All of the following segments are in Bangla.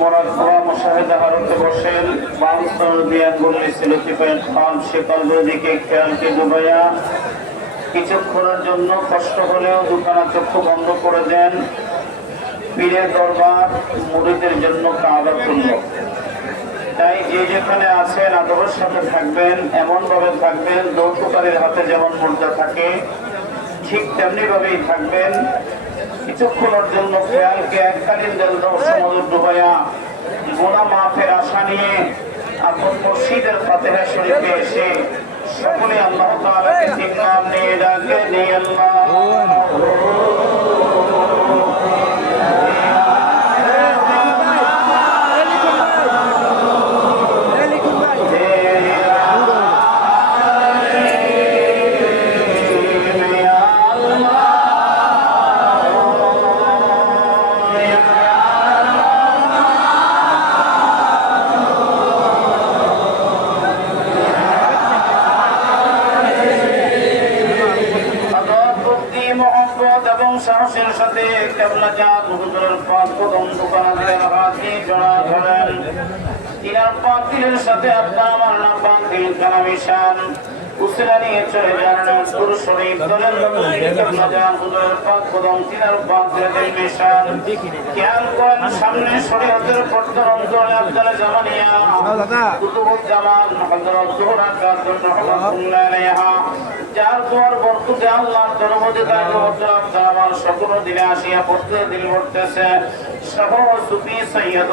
মোরাকবা মুশাহেদা হারতে বসেন বিয়ান বললি সিলতিফাইন খান শেকাল দিকে খেয়ালকে ডুবাইয়া। কিছুক্ষণের জন্য কষ্ট হলেও দুখানা চক্ষু বন্ধ করে দেন পীরের দরবার মুড়িদের জন্য কাবা তুল্য তাই যে যেখানে আছেন আদরের সাথে থাকবেন এমন ভাবে থাকবেন দৌতকারীর হাতে যেমন মুদ্রা থাকে, ঠিক তেমনি ভাবেই থাকবেন। কিছুক্ষণের জন্য খেয়ালকে এককালীন সমুদ্র ডুবাইয়া গোনা মাফের আশা নিয়ে আপন মসজিদের ফাতেহা শরীফে এসে সকলে আল্লাহ তাআলাকে নিয়ে ডাকে নিয়ে আল্লাহ। তিনার পাতিলের সাথে আপনার আমার না পাতিল কানা মিশান উসরা নিয়ে চলে যান গুরু শরীফ দলের কেবলা হুজুরের পাঁচ কদম তিনার পাতিলের মিশান খেয়াল করেন সামনে জামানিয়া। আলাইহা যার পর বরকুতে আল্লাহর জনমতে তার আমার সকল দিলে আসিয়া পড়তে, দিল পড়তেছে। সৈয়দ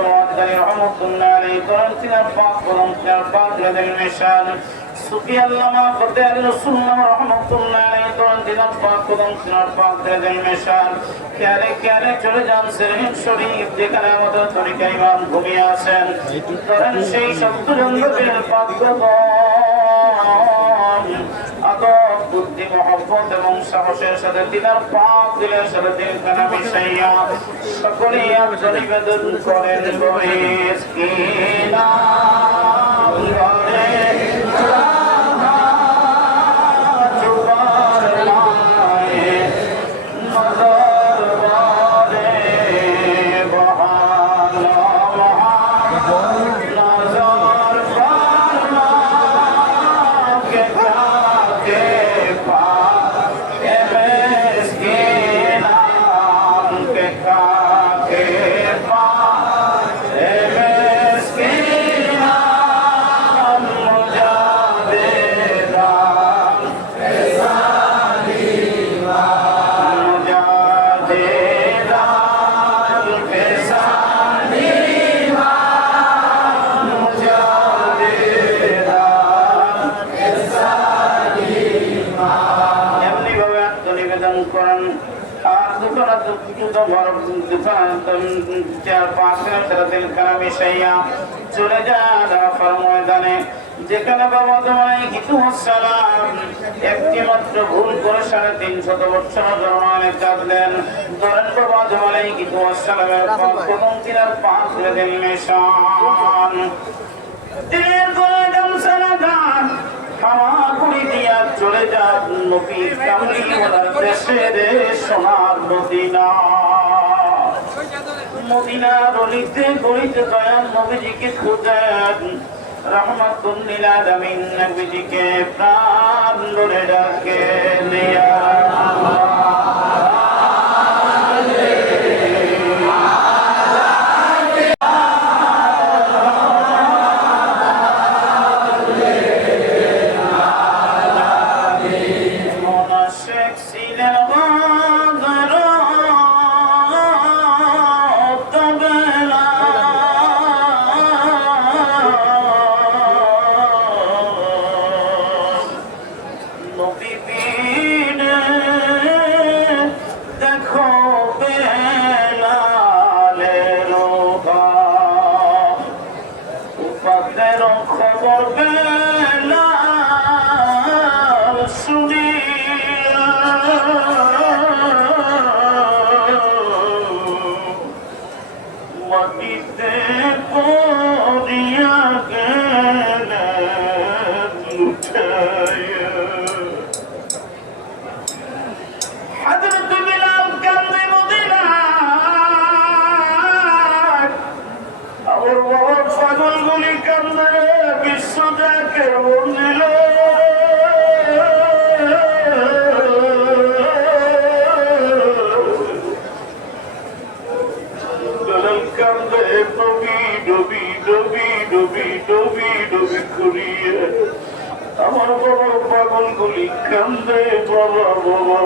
খেয়ালে খেয়ালে চলে যান ঘুমিয়ে আছেন। সেই জঙ্গলের পাক বুদ্ধি, মহব্বত এবং সাহসের সাথে দিনার পাপ দিলের সাথে দিলখানা মিশাইয়া সকলেই আর জনিবেদন করেন বয়স কিনা পাঁচ চলে একটি মাত্র ভুল করে সাড়ে বছর জন্মানে কাঁদলেন ধরেন বাবা সালামের প্রথম দিনের পাঁচ দিন মিশান দিয়া চলে যান নবী কামলিওয়ালার দেশে রে সোনার মদিনা মদিনার অলিতে গলিতে দয়াল নবীজিকে খুঁজেন। রহমাতুল্লিল আলামিন নবীজিকে প্রাণ ধরে ডাকে নিয়া ছিলেন আমার বাবার পাগল গুলি কান্দে বাবা বাবা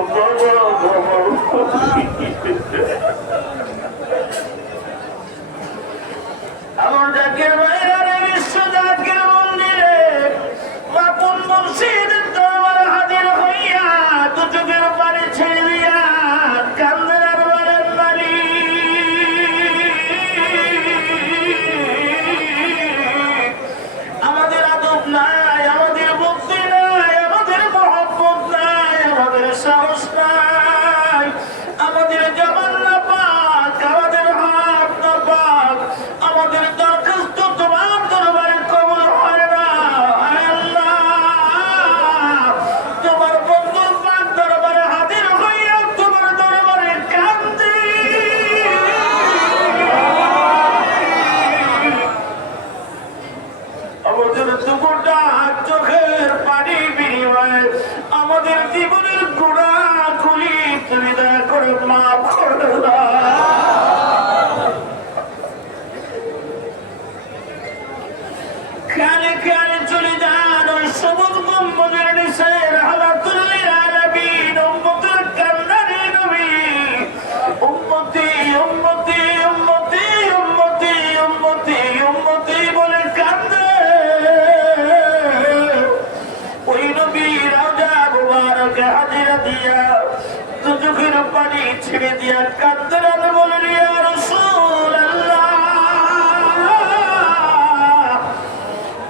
ছেড়ে দিয়ে কাঁদতে বলে ইয়া রাসূলুল্লাহ,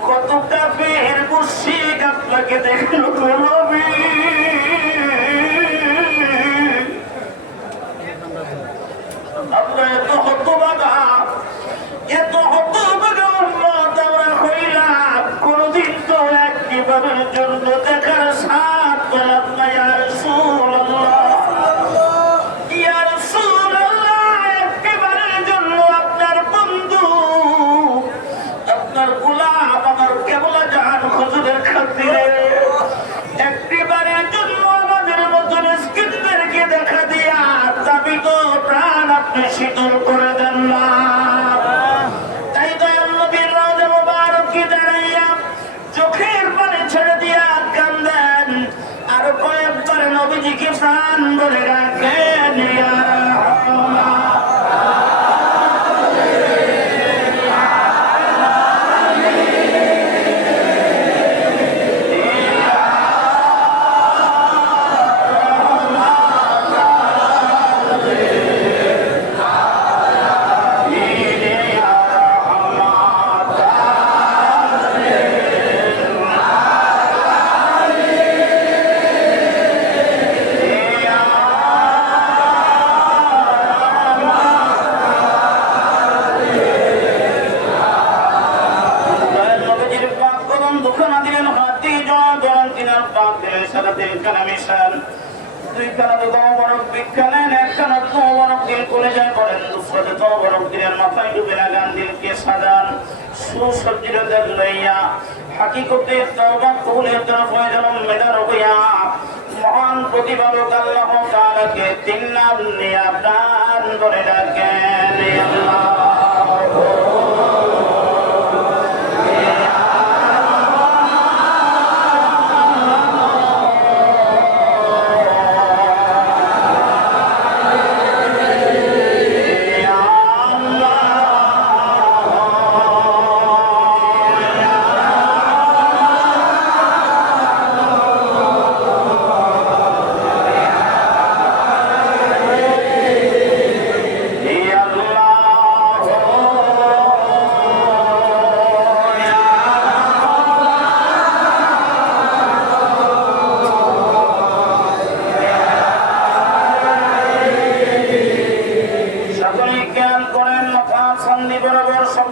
কতটা ফের মুশরিক আপনাকে দেখল নবী? আপনার এত হতবাক নবীজিকে প্রাণ বলে রাখেন মুস্তাজিরাতান লাইয়া হাকিকতে তওবা কবুলের জন্য প্রয়োজন মেদার হইয়া মহান প্রতিপালক আল্লাহ তাআলাকে তিন নাম নিয়ে প্রাণ করে ডাকেন আল্লাহ।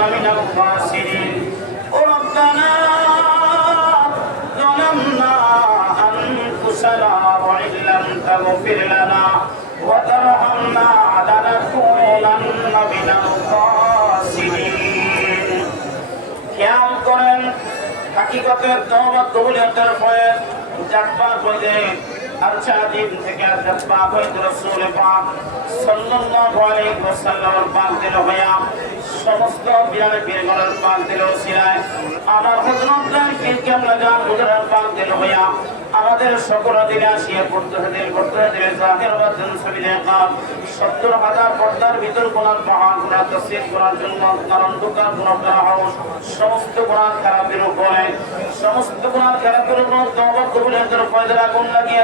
لنكونن من الخاسرين ربنا ظلمنا أنفسنا وإن لم تغفر لنا وترحمنا لنكونن من الخاسرين খেয়াল করেন হাকিকতের তওবা কবুলিয়তের ফয়েজ জাতপা কইলে আচ্ছা দিন থেকে কইতে রাসূল পাক আলাইহি পাক দিল সমস্ত বীরগণের পাক দিল আমার হুজুরের পাক দিল আমাদের সকল দিনে আসিয়া পড়তে দিল পড়তে দিলে জাহির ওয়াজন সবিলে কাম সত্তর হাজার পর্দার ভিতর কোরআন পাহাড় কোরআন তসির করার জন্য কারণ দোকান কোরআন করা হাউস সমস্ত কোরআন খারাপের উপরে, সমস্ত কোরআন খারাপের উপর তওবা কবুলের জন্য ফয়দার আগুন লাগিয়ে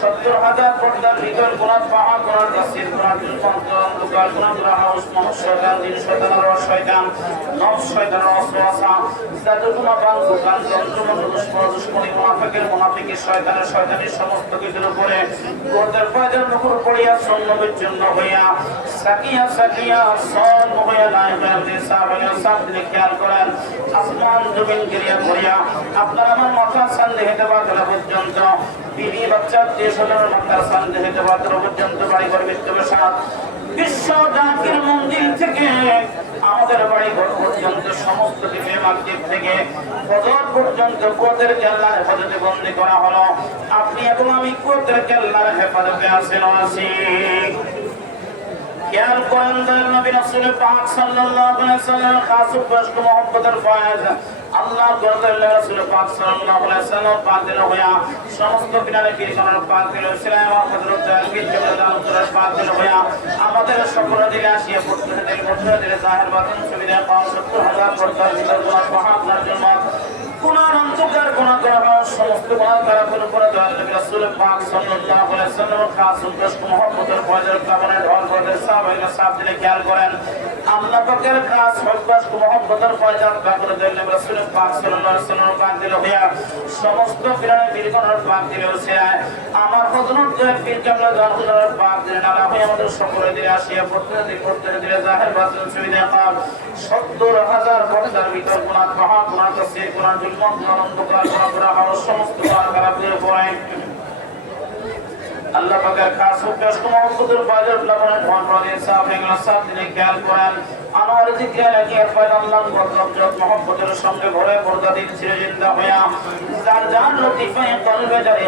সত্তর হাজার পর্দার ভিতর কোরআন পাহাড় কোরআন তাসির কোরআন পঞ্চম দুকাল কোরআন রাহাউস মহৎ শয়তান দিন শয়তানের শয়তান নব শয়তানের অস্ত্রআসা জাদুগুনা বাং দোকান যন্ত্রমন্ত্র দুষ্কর, দুষ্করি, মুনাফিকের মুনাফিকের শয়তানের শয়তানের সমস্ত কিছুর উপরে গোদের ফয়দের মুখর পড়িয়া সন্নবের জন্য হইয়া সাকিয়া সাকিয়া, সন হইয়া নাই, হইয়া সাহাবায়া সাহ দিলে খেয়াল করেন, আসমান জমিন গিরিয়া করিয়া আপনার আমার মাথা সান্দে হেতে পারে পর্যন্ত বিবি বাচ্চা দেশ হলের মাথার সান্দে হেতে পর্যন্ত বাড়ি ঘর সাত বিশ্ব ডাকের মন্দির থেকে আমাদের বাড়ি ঘর পর্যন্ত সমস্ত দিকে মার্কেট থেকে বদর পর্যন্ত কোদের কেল্লার হেফাজতে বন্দি করা হলো। আপনি এবং আমি কোদের কেল্লার হেফাজতে আসেন আসি খেয়াল করেন নবী রাসূল পাক সাল্লাল্লাহু আলাইহি সাল্লাম খাস উপস্থিত মুহাব্বতের ফয়েজ। আল্লাহ দরবার রাসূল পাক সাল্লাল্লাহু আলাইহি সাল্লাম পাক দিল হইয়া সমস্ত কিনারে কিরকমের পাক দিল ইসলাম হযরত আলী উত্তরের পাক দিল হইয়া আমাদের সকল দিলে আসিয়া পড়তে দিল পড়তে দিলে জাহির বাতিন সুবিধা পাওয়া সত্তর হাজার পর্দার ভিতর পাক মহাত্মার জন্য সমস্ত গুণা তারা করে পাক দিলে পাক পাক দিল পাক দিল আমার হযরত দয়াল পীর কামলা জাহুরের পাক দিলেন আল্লাহ হই আমাদের সকলে দিলে আসিয়া দিলে পড়তে দিলে জাহের বাতিল সুবিধা সত্তর হাজার পর্দার ভিতর গুণা মহা গুণা তসির জুলমত করা করা আল্লাহ পাকের খাস মহব্বতের বাজার প্লাবনের ফোন প্রদিন সাহেব এগুলো সব তিনি খেয়াল করেন। আমার জিজ্ঞা লাগি এরপর আল্লাহ বদলত মহব্বতের সঙ্গে ঘরে পর্দা দিন ছিল জিন্দা হইয়া যার যার লতিফায় কলবে জারি